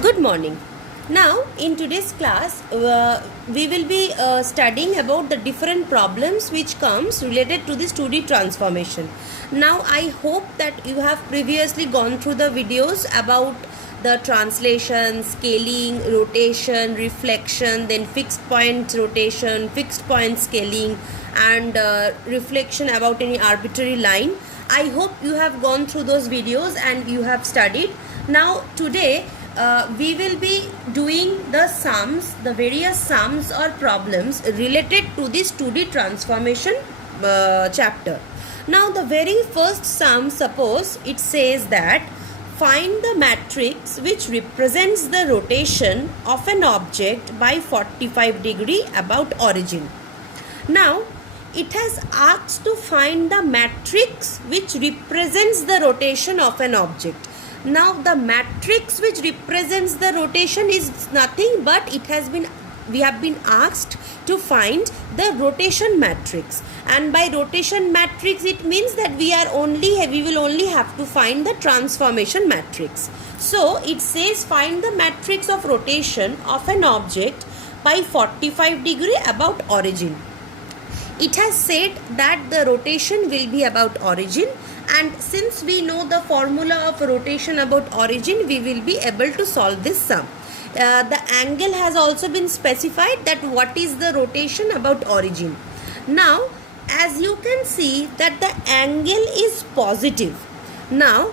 Good morning. Now, in today's class, we will be studying about the different problems which comes related to this 2D transformation. Now, I hope that you have previously gone through the videos about the translation, scaling, rotation, reflection, then fixed point rotation, fixed point scaling, and reflection about any arbitrary line. I hope you have gone through those videos and you have studied. Now, today, we will be doing the sums, the various sums or problems related to this 2D transformation chapter. Now the very first sum, suppose it says that find the matrix which represents the rotation of an object by 45 degree about origin. Now it has asked to find the matrix which represents the rotation of an object. Now the matrix which represents the rotation is nothing but we have been asked to find the rotation matrix, and by rotation matrix it means that we will only have to find the transformation matrix. So it says find the matrix of rotation of an object by 45 degree about origin. It has said that the rotation will be about origin, and since we know the formula of rotation about origin, we will be able to solve this sum. The angle has also been specified, that what is the rotation about origin. Now, as you can see that the angle is positive. Now,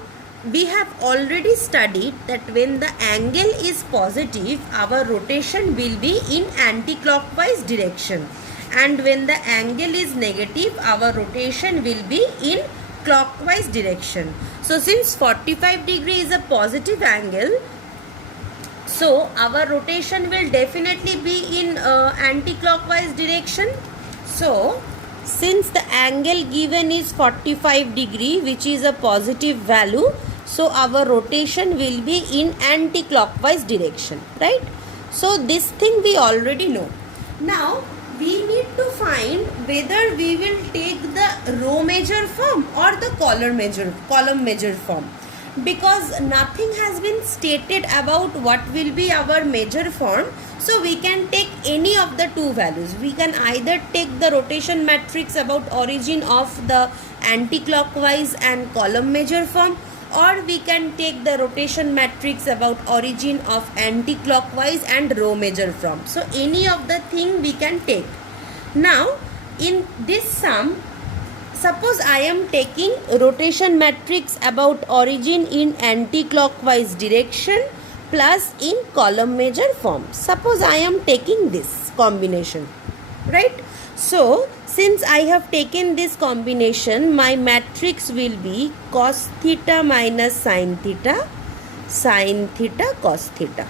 we have already studied that when the angle is positive, our rotation will be in anti-clockwise direction, and when the angle is negative, our rotation will be in clockwise direction. So since 45 degree is a positive angle, so our rotation will definitely be in anti-clockwise direction. So since the angle given is 45 degree, which is a positive value, so our rotation will be in anti-clockwise direction, right? So this thing we already know. Now we need to find whether we will take the row measure form or the column measure form, because nothing has been stated about what will be our measure form. So we can take any of the two values. We can either take the rotation matrix about origin of the anti-clockwise and column measure form, or we can take the rotation matrix about origin of anti-clockwise and row measure form. So any of the thing we can take. Now in this sum, suppose I am taking rotation matrix about origin in anti-clockwise direction plus in column measure form. Suppose I am taking this combination, right? So since I have taken this combination, my matrix will be cos theta minus sin theta cos theta,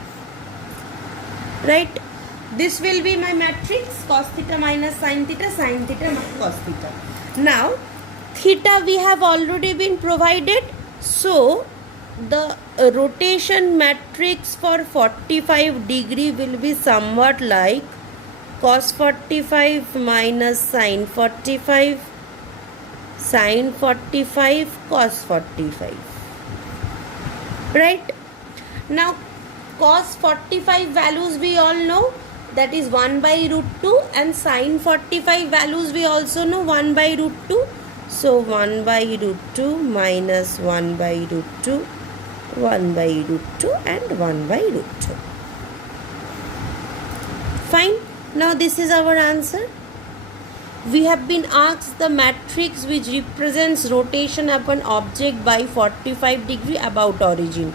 right? This will be my matrix, cos theta minus sin theta cos theta. Now theta we have already been provided, so the rotation matrix for 45 degree will be somewhat like cos 45 minus sin 45 sin 45 cos 45, right? Now cos 45 values we all know, that is 1 by root 2, and sin 45 values we also know, 1 by root 2. So 1 by root 2 minus 1 by root 2, 1 by root 2 and 1 by root 2. Fine. Now this is our answer. We have been asked the matrix which represents rotation of an object by 45 degree about origin.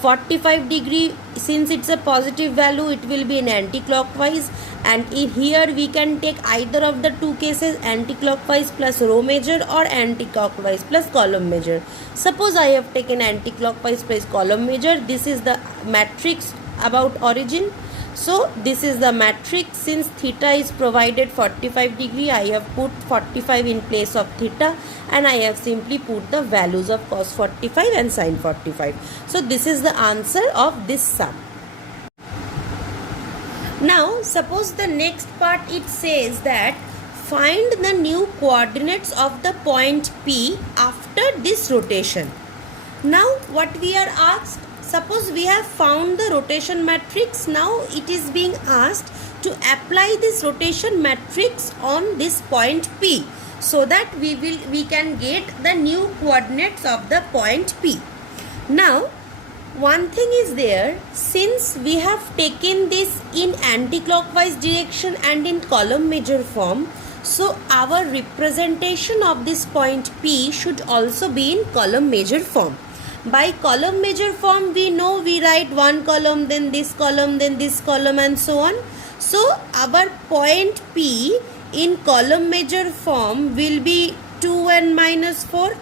45 degree, since it's a positive value, it will be in anti-clockwise, and in here we can take either of the two cases, anti-clockwise plus row measure or anti-clockwise plus column measure. Suppose I have taken anti-clockwise plus column measure. This is the matrix about origin. So this is the matrix. Since theta is provided 45 degree, I have put 45 in place of theta, and I have simply put the values of cos 45 and sin 45. So this is the answer of this sum. Now suppose the next part, it says that find the new coordinates of the point P after this rotation. Now what we are asked, suppose we have found the rotation matrix. Now it is being asked to apply this rotation matrix on this point P, so that we can get the new coordinates of the point P. Now one thing is there, since we have taken this in anti-clockwise direction and in column measure form, so our representation of this point P should also be in column measure form. By column measure form, we know we write one column, then this column, then this column, and so on. So our point P in column measure form will be 2 and minus 4,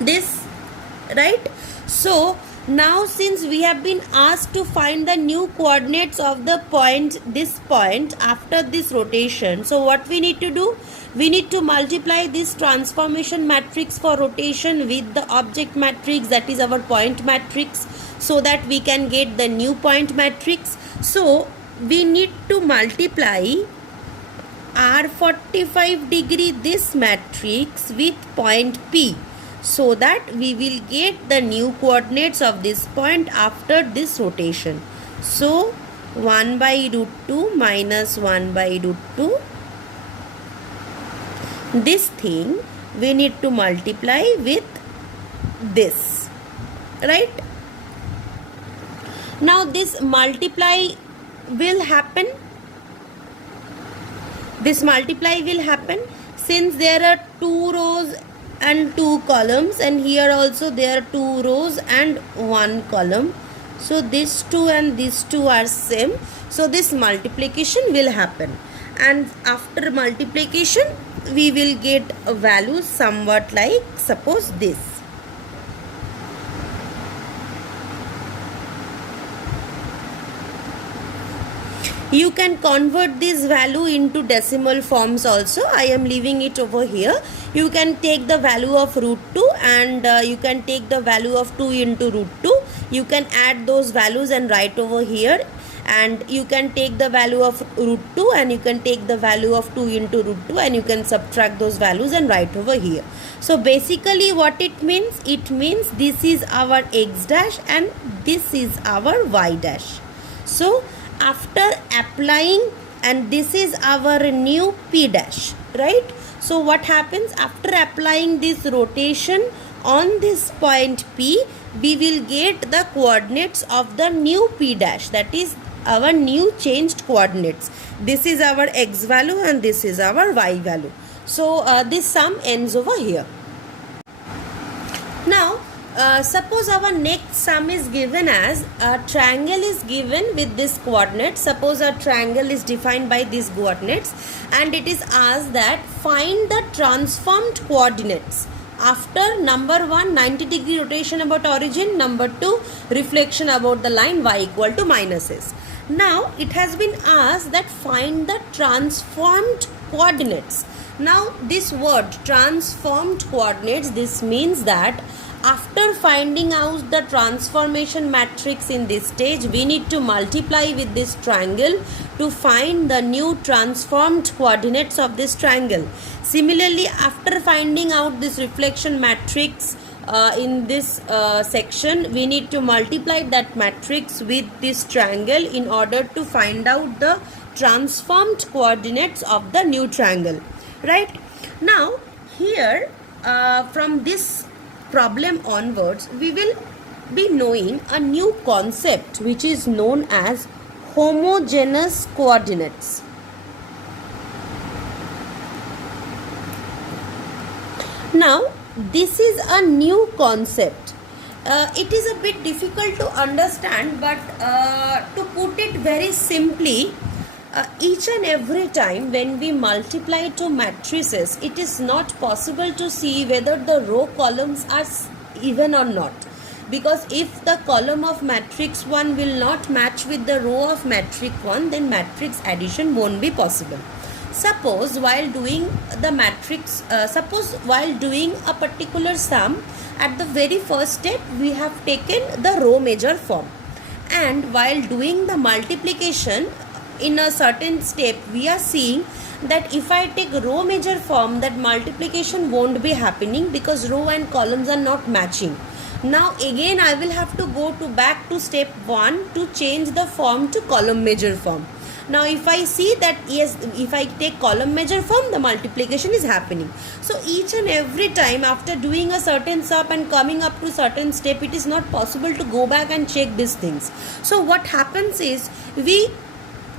this, right? So now since we have been asked to find the new coordinates of the point, this point after this rotation, so what we need to do? We need to multiply this transformation matrix for rotation with the object matrix, that is our point matrix, so that we can get the new point matrix. So we need to multiply R45 degree this matrix with point P, so that we will get the new coordinates of this point after this rotation. So 1 by root 2 minus 1 by root 2, this thing we need to multiply with this, right? Now this multiply will happen. This multiply will happen since there are 2 rows and 2 columns, and here also there are 2 rows and 1 column. So this 2 and this 2 are same. So this multiplication will happen, and after multiplication we will get a value somewhat like, suppose this. You can convert this value into decimal forms also. I am leaving it over here. You can take the value of root 2 and you can take the value of 2 into root 2. You can add those values and write over here, and you can take the value of root 2 and you can take the value of 2 into root 2 and you can subtract those values and write over here. So basically what it means? It means this is our x dash and this is our y dash. So after applying, and this is our new P dash, right? So what happens after applying this rotation on this point P, we will get the coordinates of the new P dash, that is our new changed coordinates. This is our x value and this is our y value. So this sum ends over here. Now suppose our next sum is given as a triangle is given with this coordinate. Suppose a triangle is defined by these coordinates, and it is asked that find the transformed coordinates after number 1 90 degree rotation about origin, number 2 reflection about the line y equal to minus s. Now it has been asked that find the transformed coordinates. Now this word transformed coordinates, this means that after finding out the transformation matrix in this stage, we need to multiply with this triangle to find the new transformed coordinates of this triangle. Similarly, after finding out this reflection matrix in this section, we need to multiply that matrix with this triangle in order to find out the transformed coordinates of the new triangle, right? Now here from this problem onwards, we will be knowing a new concept which is known as homogeneous coordinates. Now this is a new concept. It is a bit difficult to understand, but to put it very simply, each and every time when we multiply two matrices, it is not possible to see whether the row columns are even or not, because if the column of matrix 1 will not match with the row of matrix 1, then matrix addition won't be possible. Suppose while doing the matrix, while doing a particular sum, at the very first step we have taken the row measure form, and while doing the multiplication in a certain step, we are seeing that if I take row measure form, that multiplication won't be happening because row and columns are not matching. Now again I will have to go to back to step 1 to change the form to column measure form. Now if I see that, yes, if I take column measure form, the multiplication is happening. So each and every time after doing a certain sub and coming up to certain step, it is not possible to go back and check these things. So what happens is, we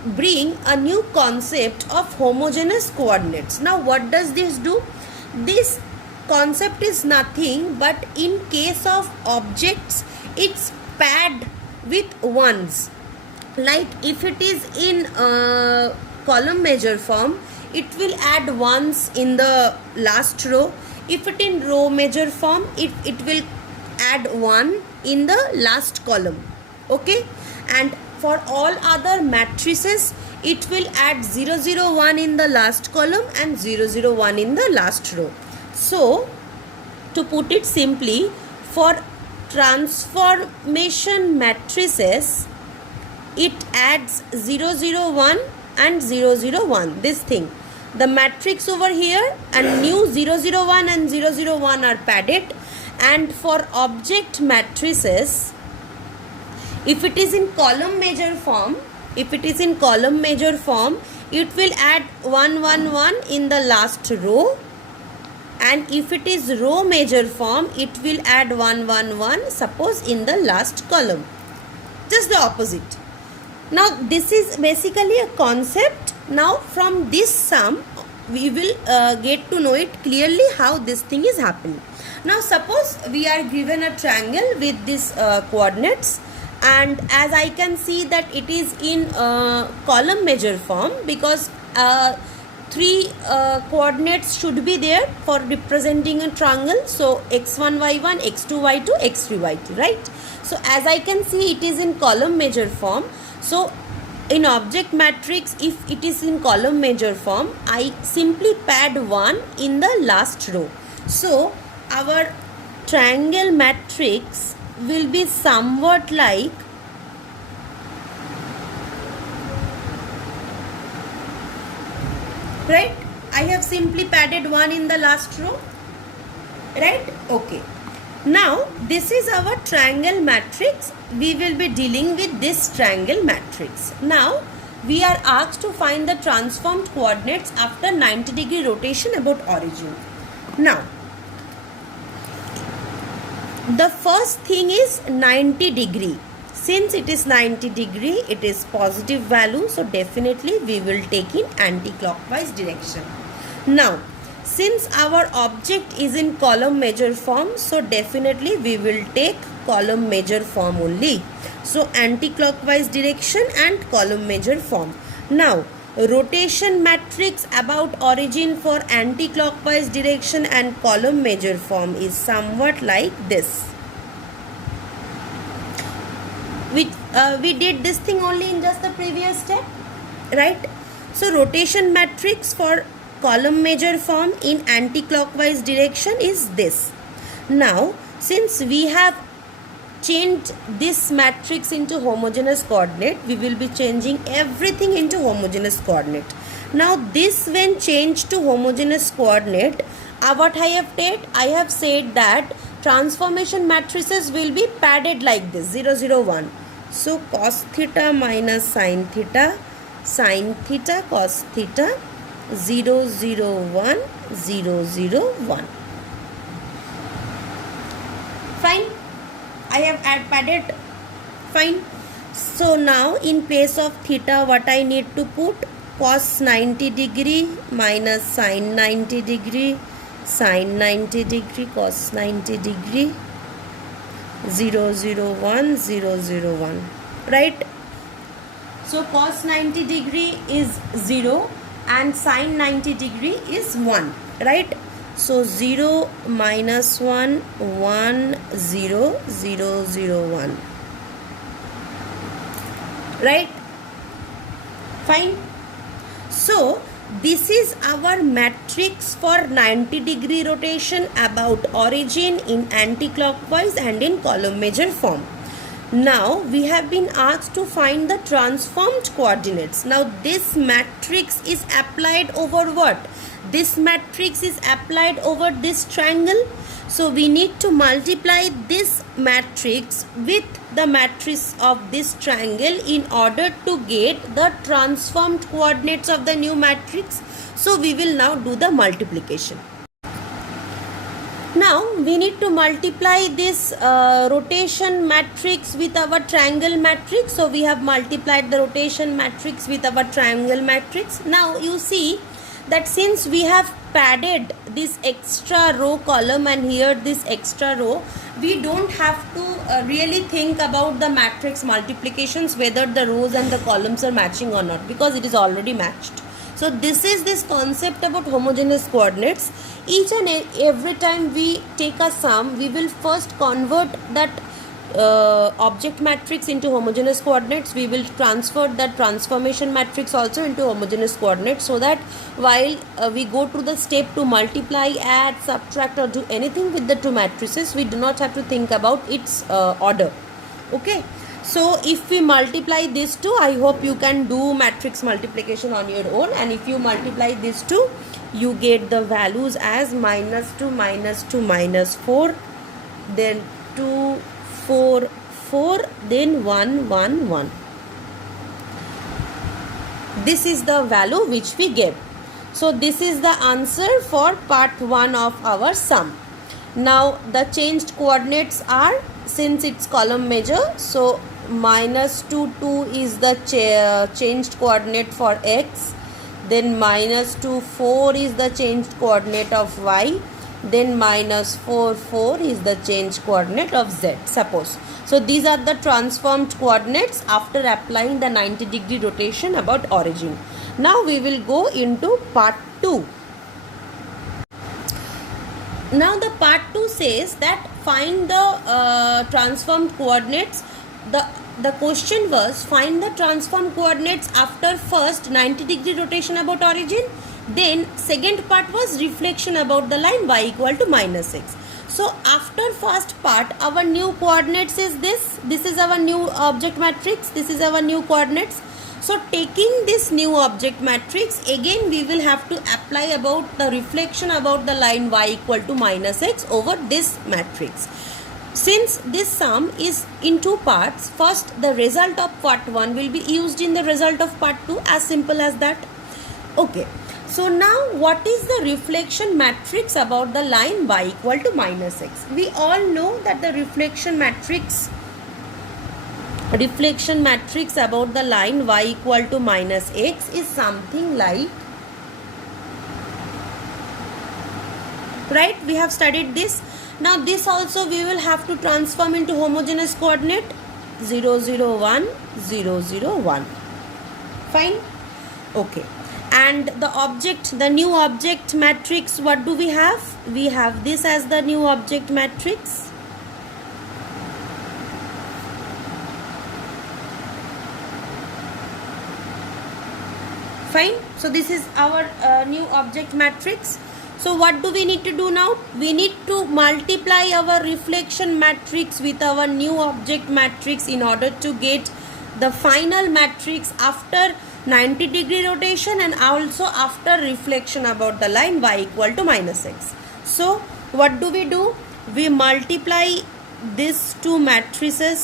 bring a new concept of homogeneous coordinates. Now what does this do? This concept is nothing but, in case of objects, it's paired with ones. Like if it is in column measure form, it will add ones in the last row. If it in row measure form, it will add 1 in the last column. Okay, and for all other matrices, it will add 0 0 1 in the last column and 0 0 1 in the last row. So to put it simply, for transformation matrices, it adds 0 0 1 and 0 0 1, this thing. The matrix over here and new 0 0 1 and 0 0 1 are padded. And for object matrices, if it is in column measure form, it will add 1 1 1 in the last row. And if it is row measure form, it will add 1 1 1, suppose, in the last column. Just the opposite. Now this is basically a concept. Now from this sum, we will get to know it clearly how this thing is happening. Now suppose we are given a triangle with these coordinates, and as I can see that it is in column measure form, because 3 coordinates should be there for representing a triangle. So x1 y1, x2 y2, x3 y2, right? So as I can see, it is in column measure form. So in object matrix, if it is in column measure form, I simply pad 1 in the last row. So our triangle matrix will be somewhat like right? I have simply padded 1 in the last row, right? Okay. Now this is our triangle matrix. We will be dealing with this triangle matrix. Now we are asked to find the transformed coordinates after 90-degree rotation about origin. Now the first thing is 90 degree. Since it is 90 degree, it is positive value, so definitely we will take in anti-clockwise direction. Now since our object is in column measure form, so definitely we will take column measure form only. So anti-clockwise direction and column measure form. Now rotation matrix about origin for anti-clockwise direction and column measure form is somewhat like this. We did this thing only in just the previous step, right? So rotation matrix for column measure form in anti-clockwise direction is this. Now since we have changed this matrix into homogeneous coordinate, we will be changing everything into homogeneous coordinate. Now this, when changed to homogeneous coordinate, what I have did, I have said that transformation matrices will be padded like this, 0 0 1. So cos theta minus sin theta cos theta 0 0 1 0 0 1. Fine. I have padded. Fine. So now in place of theta, what I need to put? Cos 90 degree minus sin 90 degree sin 90 degree cos 90 degree 0 0 1 0 0 1, right? So cos 90 degree is 0 and sin 90 degree is 1, right? So 0 minus 1 1 0 0 0 1, right? Fine. So this is our matrix for 90 degree rotation about origin in anti-clockwise and in column measure form. Now we have been asked to find the transformed coordinates. Now this matrix is applied over what? This matrix is applied over this triangle. So we need to multiply this matrix with the matrix of this triangle in order to get the transformed coordinates of the new matrix. So we will now do the multiplication. Now we need to multiply this rotation matrix with our triangle matrix. So we have multiplied the rotation matrix with our triangle matrix. Now you see that since we have padded this extra row column and here this extra row, we don't have to really think about the matrix multiplications, whether the rows and the columns are matching or not, because it is already matched. So this is this concept about homogeneous coordinates. Each and every time we take a sum, we will first convert that object matrix into homogeneous coordinates. We will transfer that transformation matrix also into homogeneous coordinates, so that while we go to the step to multiply, add, subtract or do anything with the two matrices, we do not have to think about its order. Okay. So if we multiply these two, I hope you can do matrix multiplication on your own, and if you multiply these two, you get the values as -2, -2, -4, then 2, 4, 4, then 1, 1, 1. This is the value which we get. So this is the answer for part 1 of our sum. Now the changed coordinates are, since it's column measure, so -2, 2 is the changed coordinate for x, then -2, 4 is the changed coordinate of y, then -4, 4 is the changed coordinate of z, suppose. So these are the transformed coordinates after applying the 90-degree rotation about origin. Now we will go into part 2. Now the part 2 says that find the transformed coordinates. The question was find the transformed coordinates after first 90-degree rotation about origin. Then second part was reflection about the line y equal to -x. So after first part, our new coordinates is this. This is our new object matrix. This is our new coordinates. So taking this new object matrix, again we will have to apply about the reflection about the line y equal to -x over this matrix. Since this sum is in two parts, first the result of part 1 will be used in the result of part 2, as simple as that. Okay. So now what is the reflection matrix about the line y equal to -x? We all know that the reflection matrix about the line y equal to -x is something like, right? We have studied this. Now this also we will have to transform into homogeneous coordinate 0, 0, 1, 0, 0, 1. Fine? Okay. And the new object matrix, what do we have? We have this as the new object matrix. Fine. So this is our new object matrix. So what do we need to do now? We need to multiply our reflection matrix with our new object matrix in order to get the final matrix after 90-degree rotation and also after reflection about the line y equal to -x. So what do? We multiply these two matrices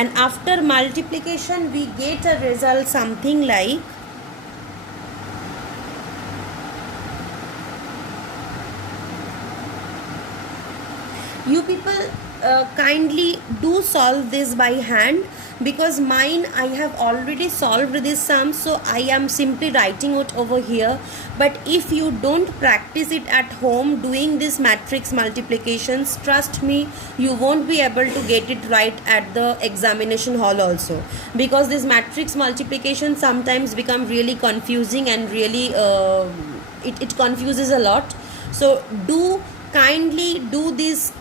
and after multiplication we get a result something like you people kindly do solve this by hand, because mine I have already solved this sum, so I am simply writing it over here. But if you don't practice it at home doing this matrix multiplications, trust me, you won't be able to get it right at the examination hall also, because this matrix multiplication sometimes become really confusing and really it confuses a lot. So kindly do this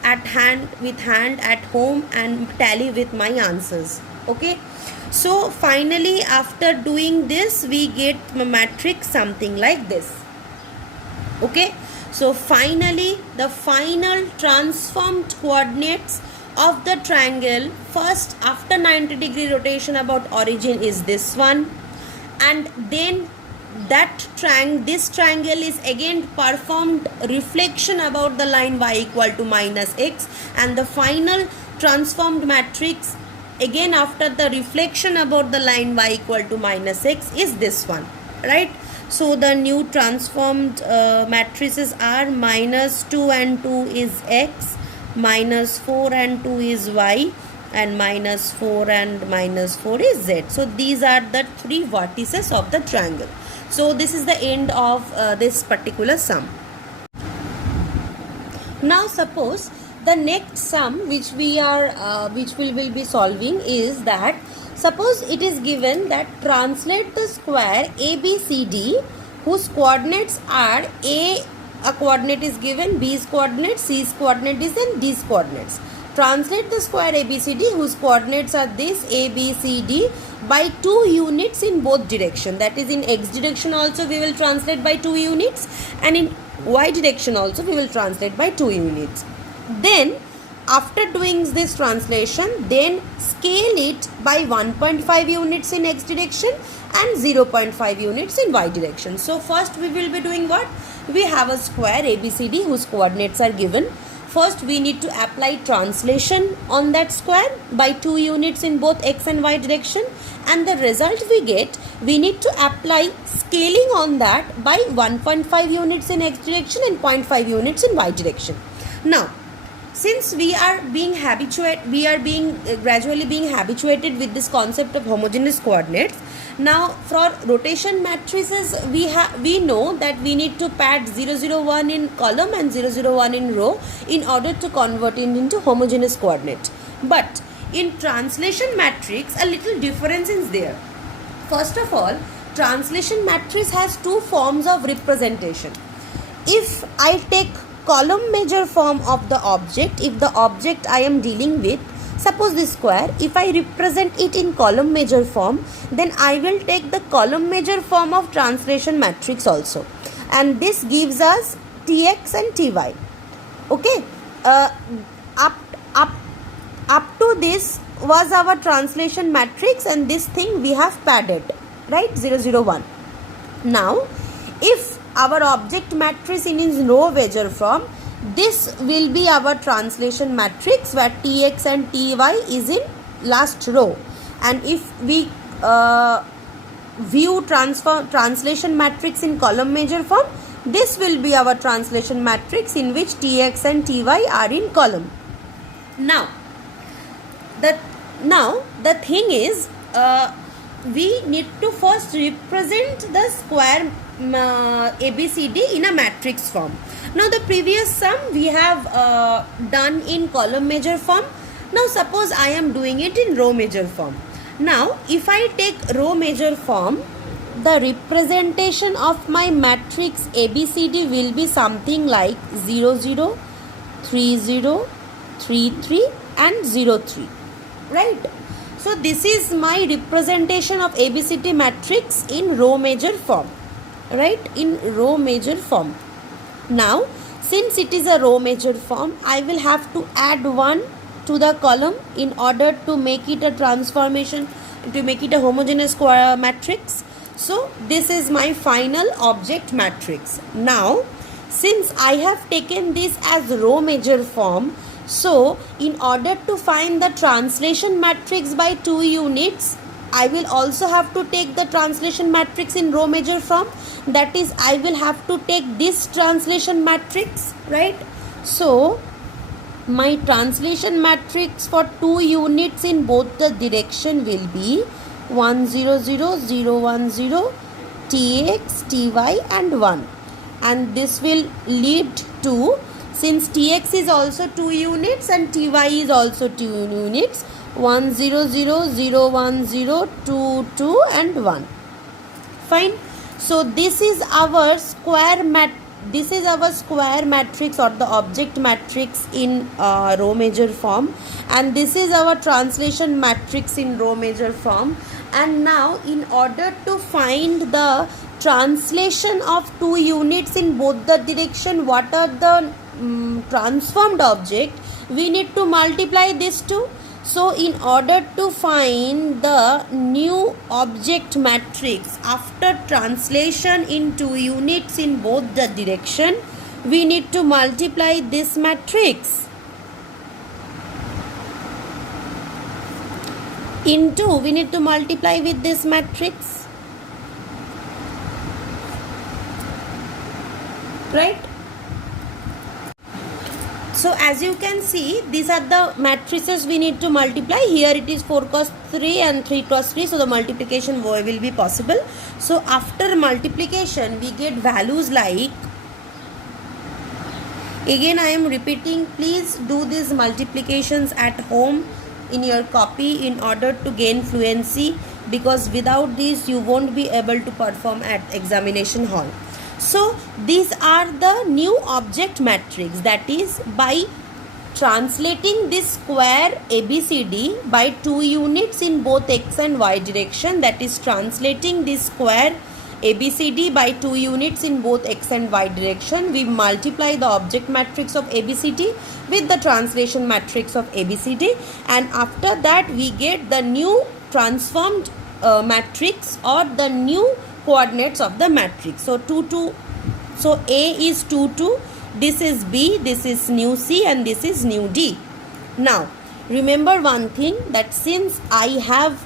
with hand at home and tally with my answers. Okay, so finally after doing this we get a matrix something like this. Okay, so finally the final transformed coordinates of the triangle first after 90-degree rotation about origin is this one. and then this triangle is again performed reflection about the line y equal to minus x, and the final transformed matrix again after the reflection about the line y equal to minus x is this one, right? So the new transformed matrices are minus 2 and 2 is x, minus 4 and 2 is y, and minus 4 and minus 4 is z. So these are the three vertices of the triangle. So this is the end of this particular sum. Now suppose the next sum which we will be solving is that, suppose it is given that translate the square ABCD whose coordinates are a coordinate is given, B's coordinate, C's coordinate is, and D's coordinates. Translate the square ABCD whose coordinates are this ABCD by 2 units in both direction. That is, in x direction also we will translate by 2 units, and in y direction also we will translate by 2 units. Then after doing this translation, then scale it by 1.5 units in x direction and 0.5 units in y direction. So first we will be doing what? We have a square ABCD whose coordinates are given. First we need to apply translation on that square by 2 units in both x and y direction, and the result we get, we need to apply scaling on that by 1.5 units in x direction and 0.5 units in y direction. Now since we are gradually being habituated with this concept of homogeneous coordinates, now for rotation matrices we know that we need to pad 0, 0, 1 in column and 0, 0, 1 in row in order to convert it into homogeneous coordinate. But in translation matrix a little difference is there. First of all, translation matrix has 2 forms of representation. If I take column measure form of the object, if the object I am dealing with, suppose this square, if I represent it in column measure form, then I will take the column measure form of translation matrix also, and this gives us Tx and Ty. Okay, up to this was our translation matrix, and this thing we have padded, right? 0, 0, 1. Now if our object matrix in row measure form, this will be our translation matrix where Tx and Ty is in last row, and if we view translation matrix in column measure form, this will be our translation matrix in which Tx and Ty are in column. Now the thing is, we need to first represent the square ABCD in a matrix form. Now the previous sum we have done in column measure form. Now suppose I am doing it in row measure form. Now if I take row measure form, the representation of my matrix ABCD will be something like 0, 0, 3, 0, 3, 3 and 0, 3, right? So this is my representation of ABCD matrix in row measure form, right? In row measure form. Now since it is a row measure form, I will have to add 1 to the column in order to make it a transformation, to make it a homogeneous square matrix. So this is my final object matrix. Now since I have taken this as row measure form, so in order to find the translation matrix by 2 units, I will also have to take the translation matrix in row measure form. That is, I will have to take this translation matrix, right? So my translation matrix for 2 units in both the direction will be 1, 0, 0, 0, 1, 0, Tx, Ty and 1. And this will lead to, since Tx is also 2 units and Ty is also 2 units, 1, 0, 0, 0, 1, 0, 2, 2 and 1. Fine. So this is our square matrix or the object matrix in row measure form, and this is our translation matrix in row measure form. And now in order to find the translation of 2 units in both the direction, what are the transformed object, we need to multiply this 2. So in order to find the new object matrix after translation into units in both the direction, we need to multiply this matrix into, we need to multiply with this matrix, right? So as you can see, these are the matrices we need to multiply. Here it is 4 cross 3 and 3 cross 3. So the multiplication will be possible. So after multiplication, we get values like, again I am repeating, please do these multiplications at home in your copy in order to gain fluency, because without this you won't be able to perform at examination hall. So these are the new object matrix, that is by translating this square ABCD by 2 units in both x and y direction, that is translating this square ABCD by 2 units in both x and y direction, we multiply the object matrix of ABCD with the translation matrix of ABCD, and after that we get the new transformed matrix or the new coordinates of the matrix. So 2 2, so A is 2 2, this is B, this is new C, and this is new D. Now remember one thing, that since I have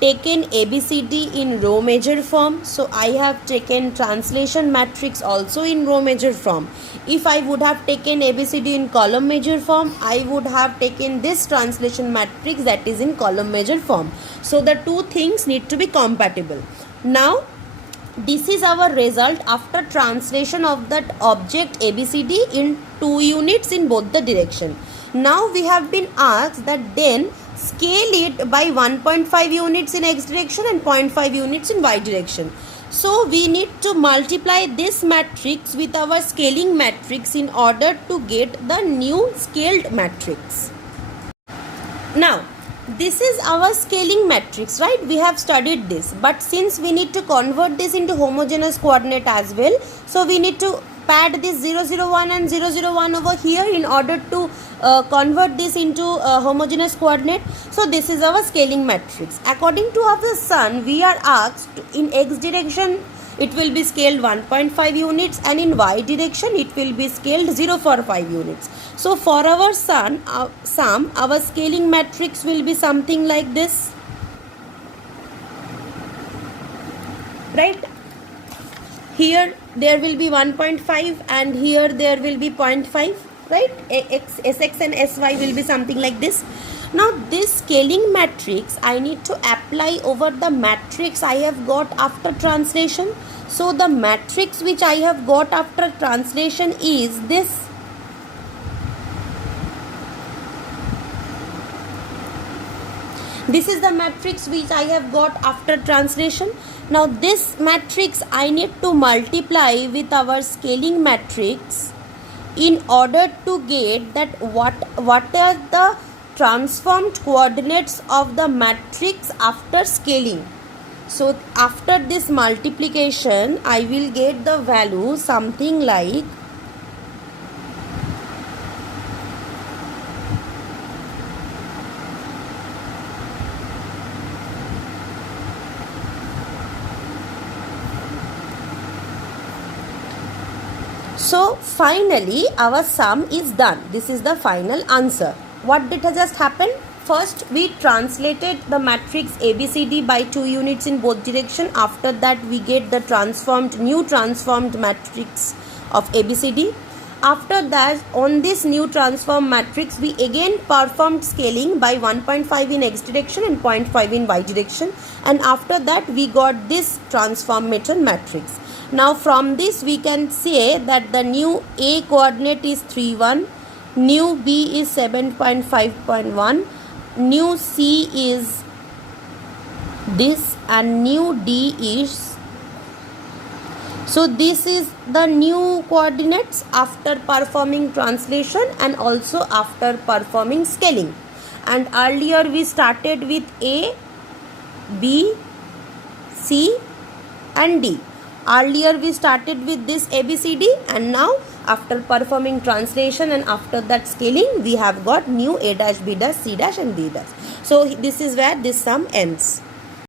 taken ABCD in row measure form, so I have taken translation matrix also in row measure form. If I would have taken ABCD in column measure form, I would have taken this translation matrix that is in column measure form. So the two things need to be compatible. Now this is our result after translation of that object ABCD in 2 units in both the direction. Now we have been asked that then scale it by 1.5 units in x direction and 0.5 units in y direction. So we need to multiply this matrix with our scaling matrix in order to get the new scaled matrix. Now this is our scaling matrix, right? We have studied this, but since we need to convert this into homogeneous coordinate as well, so we need to pad this 0 0 1 and 0 0 1 over here in order to convert this into homogeneous coordinate. So this is our scaling matrix. According to our son, we are asked in x direction it will be scaled 1.5 units and in y direction it will be scaled 0.5 units. So for our son, our scaling matrix will be something like this, right? Here there will be 1.5 and here there will be 0.5, right? Sx and Sy will be something like this. Now this scaling matrix I need to apply over the matrix I have got after translation. So the matrix which I have got after translation is this. This is the matrix which I have got after translation. Now this matrix I need to multiply with our scaling matrix in order to get that what are the transformed coordinates of the matrix after scaling. So after this multiplication I will get the value something like So finally our sum is done. This is the final answer. What did just happen? First we translated the matrix ABCD by 2 units in both direction. After that we get the new transformed matrix of ABCD. After that, on this new transformed matrix we again performed scaling by 1.5 in x direction and 0.5 in y direction, and after that we got this transformation matrix. Now from this we can say that the new A coordinate is 3 1, new B is 7.5.1, new C is this, and new D is. So this is the new coordinates after performing translation and also after performing scaling. And earlier we started with A, B, C and D. Earlier we started with this ABCD and now After performing translation and after that scaling, we have got new a dash, b dash, c dash and d dash. So this is where this sum ends.